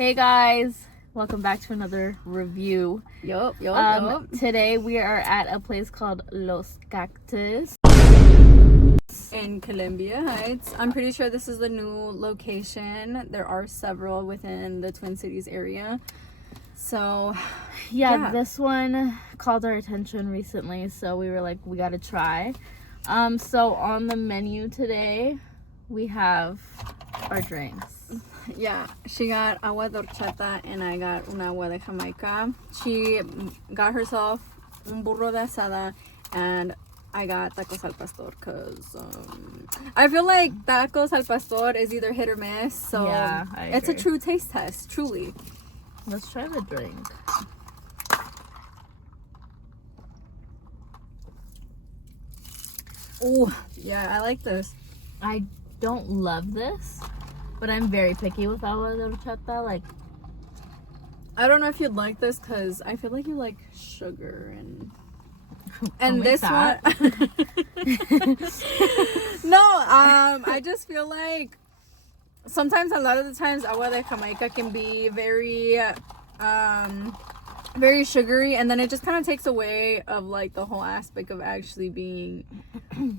Hey guys, welcome back to another review. Yup. Today we are at a place called Los Cactus In Columbia Heights. I'm pretty sure this is the new location. There are several within the Twin Cities area. So, yeah, this one called our attention recently, so we were like, we gotta try. So on the menu today, we have our drinks. yeah, she got agua de horchata and I got una agua de Jamaica. She got herself un burro de asada and I got tacos al pastor because I feel like tacos al pastor is either hit or miss. So Yeah, I agree. it's a true taste test, truly. Let's try the drink. Oh, yeah, I like this. I don't love this, but I'm very picky with agua de horchata. Like, I don't know if you'd like this because I feel like you like sugar and Don't make this that. one. No, I just feel like sometimes, a lot of the times, agua de Jamaica can be very very sugary, and then it just kind of takes away of like the whole aspect of actually being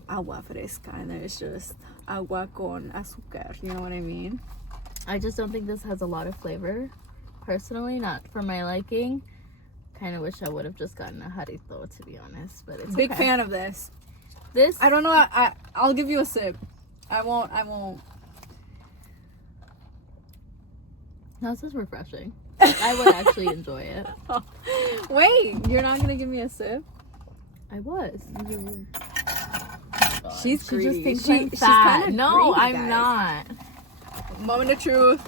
agua fresca, and then it's just agua con azúcar. You know what I mean? I just don't think this has a lot of flavor. Personally, not for my liking. Kind of wish I would have just gotten a jarrito, to be honest, but it's Big okay. fan of this. This, I don't know. I'll give you a sip. I won't. no, this is refreshing. I would actually enjoy it. Wait, you're not gonna give me a sip? I was. She's She greedy. just thinks She- I'm she's fat. kinda No, greedy, I'm guys. not. Moment of truth.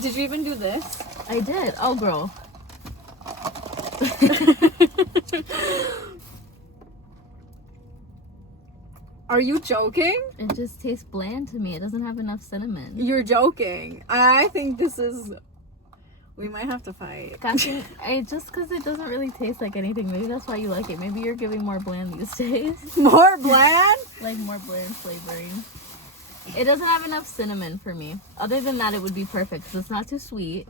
Did you even do this? I did. Oh, girl. Are you joking? It just tastes bland to me. It doesn't have enough cinnamon. You're joking. I think this is. We might have to fight. Casi, just because it doesn't really taste like anything. Maybe that's why you like it. Maybe you're giving more bland these days. More bland? Like more bland flavoring. It doesn't have enough cinnamon for me. Other than that, it would be perfect because it's not too sweet.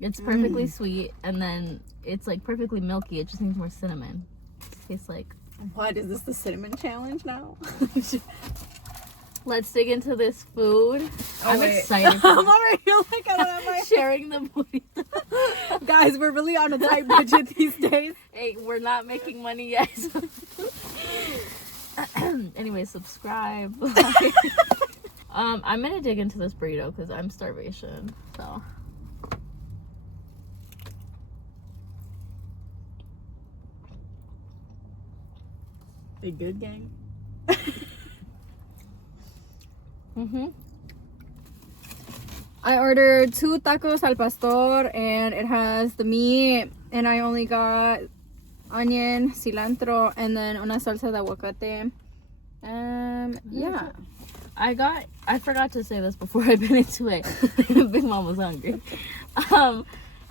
It's perfectly sweet, and then it's like perfectly milky. It just needs more cinnamon. It tastes like. What is this? The cinnamon challenge now? Let's dig into this food. I'm wait. excited. I'm over here like I don't have my. Sharing the burrito. Guys, we're really on a tight budget these days. Hey, we're not making money yet. Anyway, subscribe. I'm gonna dig into this burrito because I'm starvation. So. Be good, gang. I ordered 2 tacos al pastor and it has the meat, and I only got onion, cilantro, and then una salsa de aguacate. Yeah. I forgot to say this before I bit into it. Big Mom was hungry.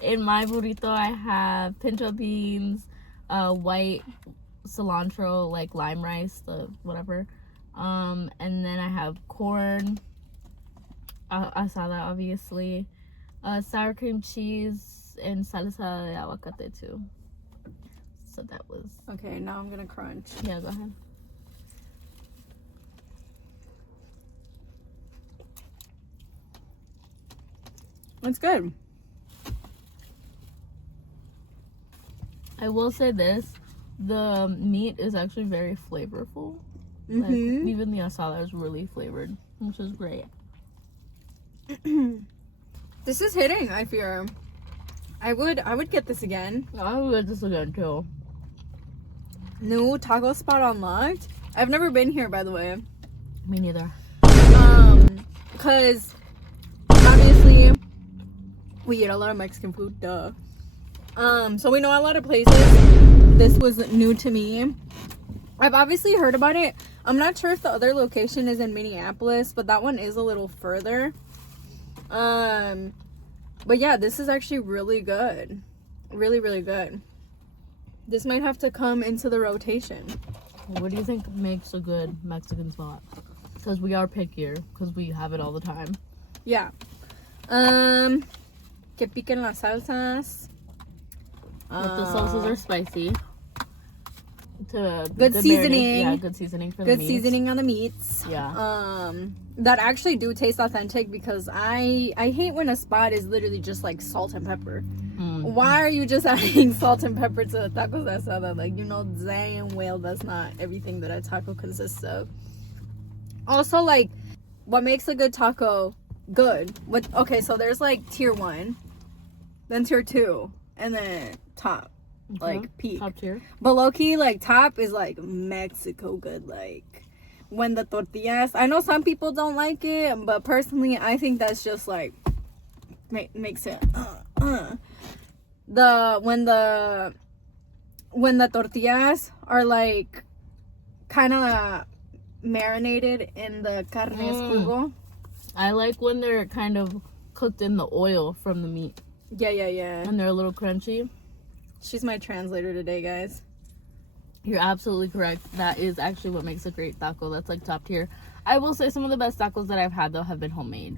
In my burrito I have pinto beans, white cilantro, like lime rice, the whatever. And then I have corn, asada obviously, sour cream cheese, and salsa de aguacate too. So that was, Okay, now I'm gonna crunch. yeah, go ahead. It's good. I will say this, the meat is actually very flavorful. Like, even the asada is really flavored, which is great. This is hitting, I fear. I would get this again. I would get this again too. New taco spot unlocked. I've never been here, by the way. Me neither. Because obviously we eat a lot of Mexican food, duh. So we know a lot of places. This was new to me. I've obviously heard about it. I'm not sure if the other location is in Minneapolis, but that one is a little further. But yeah, this is actually really good. Really, really good. This might have to come into the rotation. What do you think makes a good Mexican spot? Because we are pickier, because we have it all the time. Yeah. Que piquen las salsas. But the sauces are spicy. Good seasoning. Yeah, good seasoning for the Good meats. seasoning on the meats. Yeah. That actually do taste authentic, because I hate when a spot is literally just like salt and pepper. Why are you just adding salt and pepper to the tacos asada? Like, you know damn well that's not everything that a taco consists of. Also, like, what makes a good taco good? Okay, so there's like tier 1, then tier 2, and then top. Like peak. Top tier. But low key, like top is like Mexico good. Like when the tortillas, I know some people don't like it, but personally I think that's just like makes it when the tortillas are like kind of marinated in the carne escudo. I like when they're kind of cooked in the oil from the meat. Yeah. And they're a little crunchy. She's my translator today, guys. You're absolutely correct. That is actually what makes a great taco. That's like top tier. I will say some of the best tacos that I've had though have been homemade.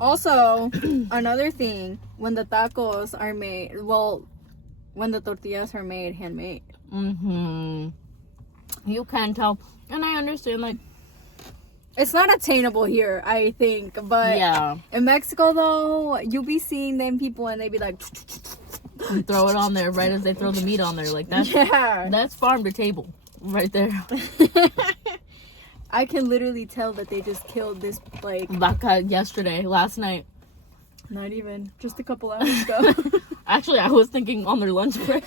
Also, another thing, when the tacos are made, when the tortillas are made handmade. You can tell. And I understand, like, it's not attainable here, I think. But yeah, in Mexico though, you'll be seeing them people and they be like, and throw it on there right as they throw the meat on there. Like, that's farm to table right there. I can literally tell that they just killed this, like, vaca last night. Not even, just a couple hours ago. Actually, I was thinking on their lunch break.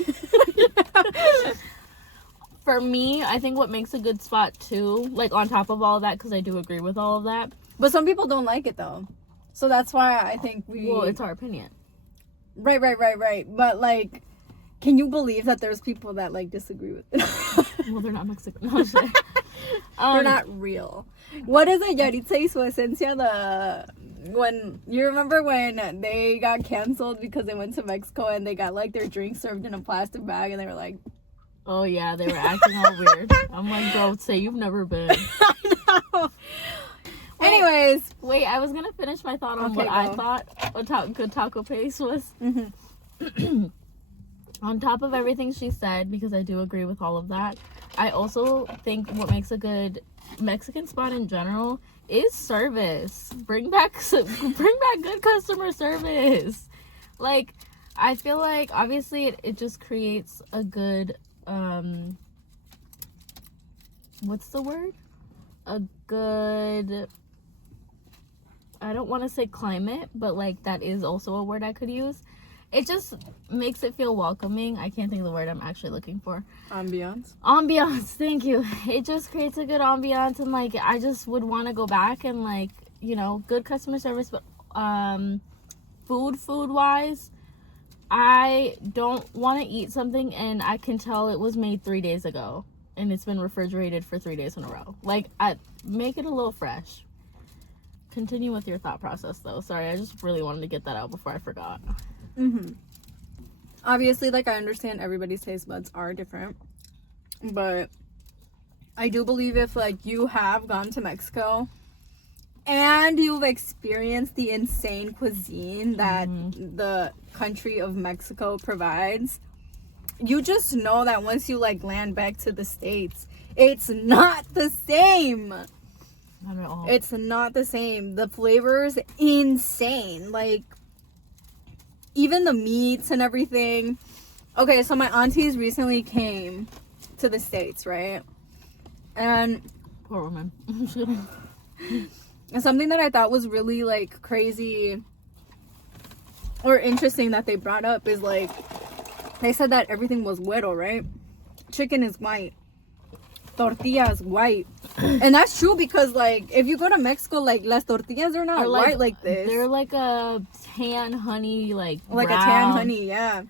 For me, I think what makes a good spot too, like on top of all of that, because I do agree with all of that. But some people don't like it though. So that's why I think well, it's our opinion. Right. But like, can you believe that there's people that like disagree with it? Well, they're not Mexican. No, they're not real. What is it, Yaritza y su esencia? When you remember when they got canceled because they went to Mexico and they got like their drinks served in a plastic bag and they were like, oh yeah, they were acting all weird. I'm like, bro, say you've never been. I know. Anyways, wait, I was gonna finish my thought on what I thought a good taco paste was. On top of everything she said, because I do agree with all of that, I also think what makes a good Mexican spot in general is service. Bring back good customer service. Like, I feel like obviously it just creates a good what's the word? A good, I don't want to say climate, but like that is also a word I could use. It just makes it feel welcoming. I can't think of the word I'm actually looking for. Ambiance, thank you. It just creates a good ambiance, and like I just would want to go back and like, you know, good customer service. But food wise, I don't want to eat something and I can tell it was made 3 days ago and it's been refrigerated for 3 days in a row. Like, I make it a little fresh. Continue with your thought process though. Sorry, I just really wanted to get that out before I forgot. Obviously, like, I understand everybody's taste buds are different, but I do believe if like you have gone to Mexico and you've experienced the insane cuisine that the country of Mexico provides, you just know that once you like land back to the States, it's not the same. Not at all. It's not the same. The flavor's insane. Like, even the meats and everything. Okay, so my aunties recently came to the States, right? And poor woman. And something that I thought was really like crazy or interesting that they brought up is like, they said that everything was güero, right? Chicken is white, tortilla is white. And that's true, because like if you go to Mexico, like las tortillas are not white like this. They're like a tan honey, like brown. A tan honey, yeah.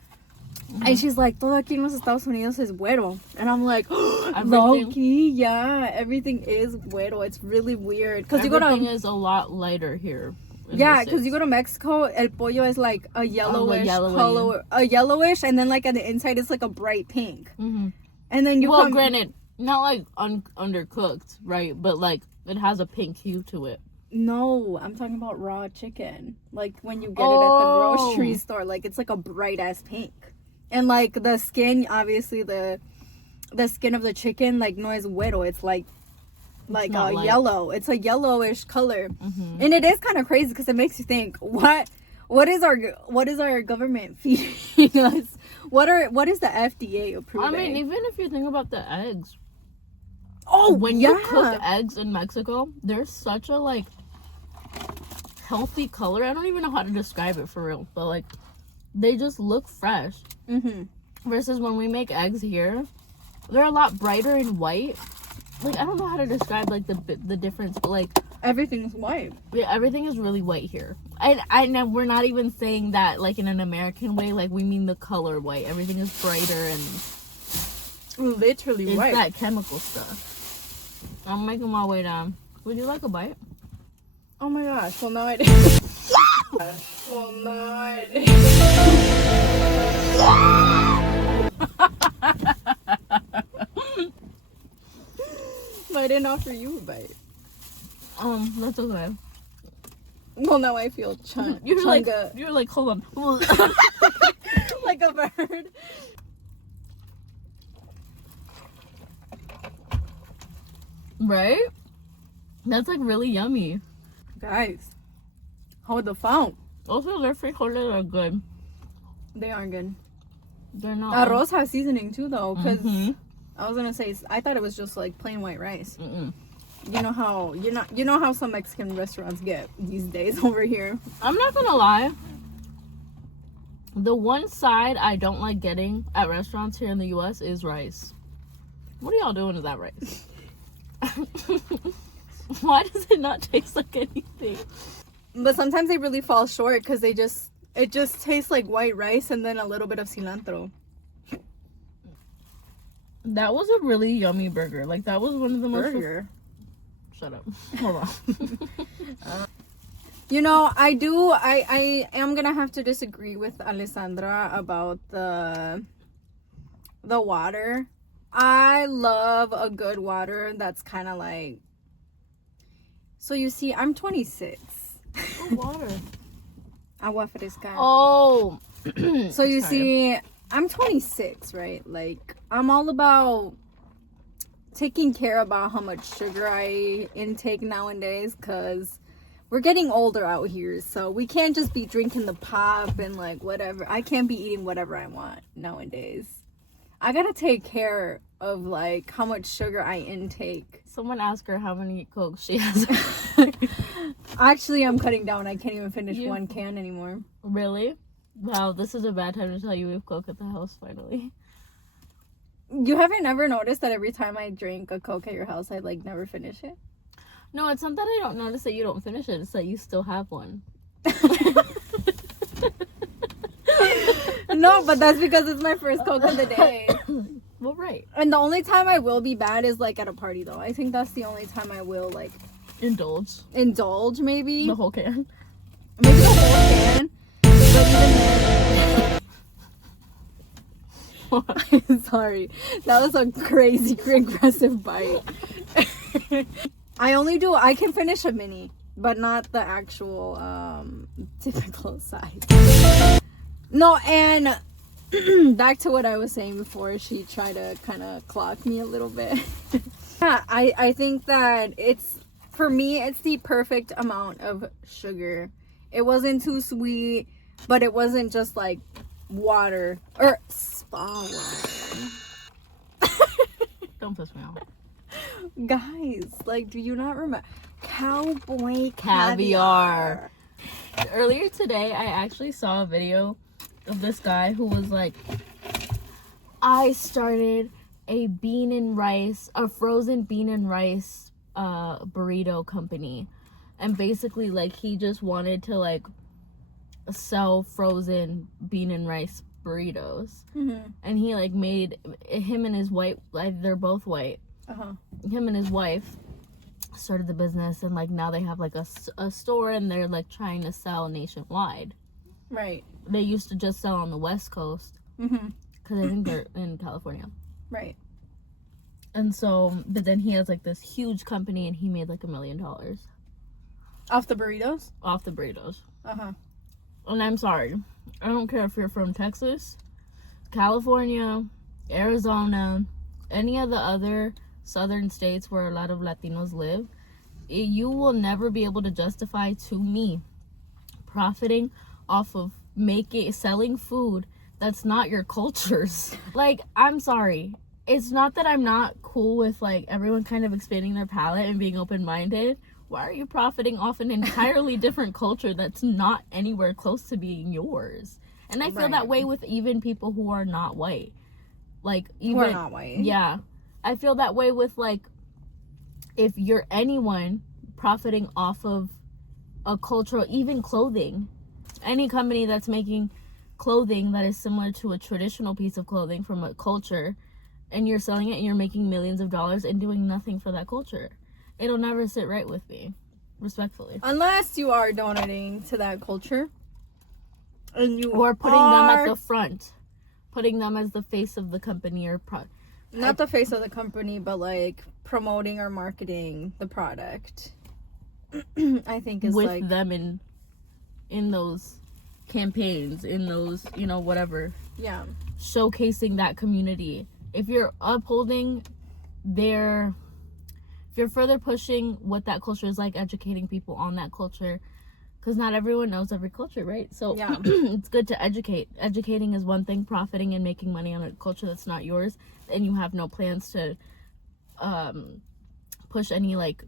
And she's like, todo aquí en los Estados Unidos es güero. And I'm like, low-key, yeah, everything is güero. It's really weird. Cause everything is a lot lighter here. Yeah, because you go to Mexico, el pollo is like a yellowish color, a yellowish, and then like on the inside it's like a bright pink. And then you granted, not like undercooked, right? But like it has a pink hue to it. No, I'm talking about raw chicken. Like when you get it at the grocery store, like it's like a bright ass pink. And like the skin, obviously the skin of the chicken, like no es güero, it's like a yellow. It's a yellowish color. And it is kind of crazy because it makes you think, what is our government feeding us? What is the FDA approving? I mean, even if you think about the eggs. Oh, when you cook eggs in Mexico, there's such a like healthy color. I don't even know how to describe it for real, but like they just look fresh. Versus when we make eggs here, they're a lot brighter and white. Like I don't know how to describe like the difference, but like everything is white. Yeah, everything is really white here. I know we're not even saying that like in an American way. Like we mean the color white. Everything is brighter and literally white. It's that chemical stuff. I'm making my way down. Would you like a bite? Oh my gosh. Well, no, I did. Well, no, I did. But I didn't offer you a bite. That's okay. Well, now I feel you're like, hold on. Like a bird. Right? That's like really yummy. Guys, hold the phone. Also, their frijoles are good. They are good. They're not. Arroz has seasoning too, though, because I was gonna say I thought it was just like plain white rice. You know how some Mexican restaurants get these days over here. I'm not gonna lie. The one side I don't like getting at restaurants here in the U.S. is rice. What are y'all doing to that rice? Why does it not taste like anything? But sometimes they really fall short because it just tastes like white rice and then a little bit of cilantro. That was a really yummy burger. Like that was one of the most. Shut up. Hold on. You know, I am gonna have to disagree with Alessandra about the water. I love a good water that's kind of like. So you see, I'm 26. Oh, water. Agua fresca. Oh. So you see, I'm 26, right? Like, I'm all about taking care about how much sugar I intake nowadays, because we're getting older out here, so we can't just be drinking the pop and like whatever. I can't be eating whatever I want nowadays. I gotta take care of like how much sugar I intake. Someone asked her how many Cokes she has. Actually, I'm cutting down. I can't even finish one can anymore. Really? Wow, this is a bad time to tell you we have Coke at the house finally. You haven't ever noticed that every time I drink a Coke at your house, I like never finish it? No, it's not that I don't notice that you don't finish it. It's that you still have one. No, but that's because it's my first Coke of the day. Well, right. And the only time I will be bad is like at a party, though. I think that's the only time I will like indulge, maybe the whole can. Maybe the whole can. But even then, sorry, that was a crazy aggressive bite. I can finish a mini, but not the actual typical size. No, and back to what I was saying before she tried to kind of clock me a little bit. Yeah, I think that for me, it's the perfect amount of sugar. It wasn't too sweet, but it wasn't just like water or spa water. Don't piss me off. Guys, like, do you not remember cowboy caviar? Earlier today, I actually saw a video of this guy who was like, I started a frozen bean and rice burrito company, and basically like he just wanted to like sell frozen bean and rice burritos. And he like made him and his wife, like they're both white, him and his wife started the business, and like now they have like a store, and they're like trying to sell nationwide. Right. They used to just sell on the West Coast because I think they're in California. Right. And so, but then he has like this huge company, and he made like $1 million. Off the burritos? Off the burritos. Uh-huh. And I'm sorry. I don't care if you're from Texas, California, Arizona, any of the other southern states where a lot of Latinos live. You will never be able to justify to me profiting off of selling food that's not your cultures. Like, I'm sorry. It's not that I'm not cool with, like, everyone kind of expanding their palate and being open-minded. Why are you profiting off an entirely different culture that's not anywhere close to being yours? And I feel that way with even people who are not white. Like, even... Who are not white. Yeah. I feel that way with, like, if you're anyone profiting off of a cultural, even clothing. Any company that's making clothing that is similar to a traditional piece of clothing from a culture, and you're selling it and you're making millions of dollars and doing nothing for that culture. It'll never sit right with me, respectfully. Unless you are donating to that culture. And you or putting them at the front. Putting them as the face of the company or not the face of the company, but like promoting or marketing the product. I think is with like them in those campaigns, in those, you know, whatever. Yeah. Showcasing that community. If you're upholding if you're further pushing what that culture is like, educating people on that culture, because not everyone knows every culture, right? So yeah. It's good to educate. Educating is one thing. Profiting and making money on a culture that's not yours, and you have no plans to push any like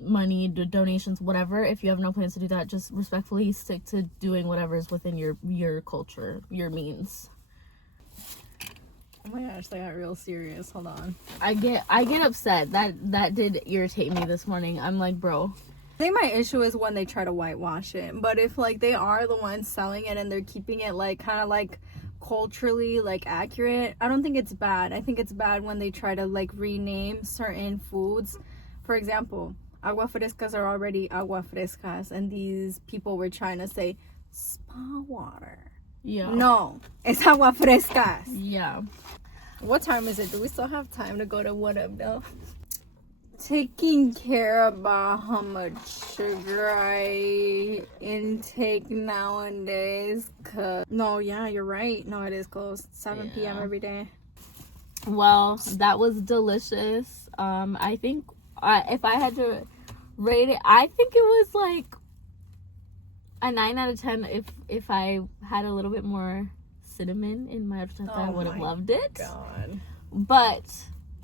money, donations, whatever. If you have no plans to do that, just respectfully stick to doing whatever is within your culture, your means. Oh my gosh, they got real serious. Hold on. I get upset. That did irritate me this morning. I'm like, bro. I think my issue is when they try to whitewash it. But if like they are the ones selling it and they're keeping it like kind of like culturally like accurate, I don't think it's bad. I think it's bad when they try to like rename certain foods. For example, agua frescas are already agua frescas, and these people were trying to say spa water. Yeah. No, it's agua frescas. Yeah. What time is it? Do we still have time to go to What Up though? Taking care about how much sugar I intake nowadays. No, yeah, you're right. No, it is close. 7 p.m. every day. Well, that was delicious. I think if I had to rate it, I think it was like a 9 out of 10. If I had a little bit more cinnamon in my horchata, I would have loved it. God. But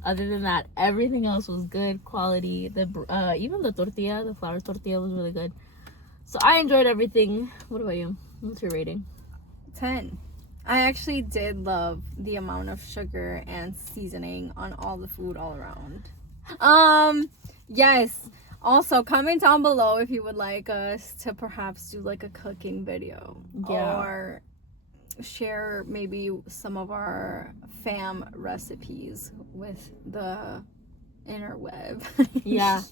other than that, everything else was good quality. Even the tortilla, the flour tortilla, was really good. So I enjoyed everything. What about you? What's your rating? 10. I actually did love the amount of sugar and seasoning on all the food all around. Yes. Also, comment down below if you would like us to perhaps do like a cooking video. Yeah. Or share maybe some of our fam recipes with the interweb. Yeah.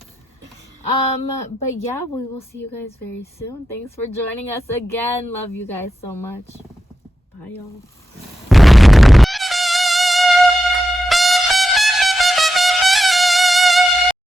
But yeah, we will see you guys very soon. Thanks for joining us again. Love you guys so much. Bye, y'all.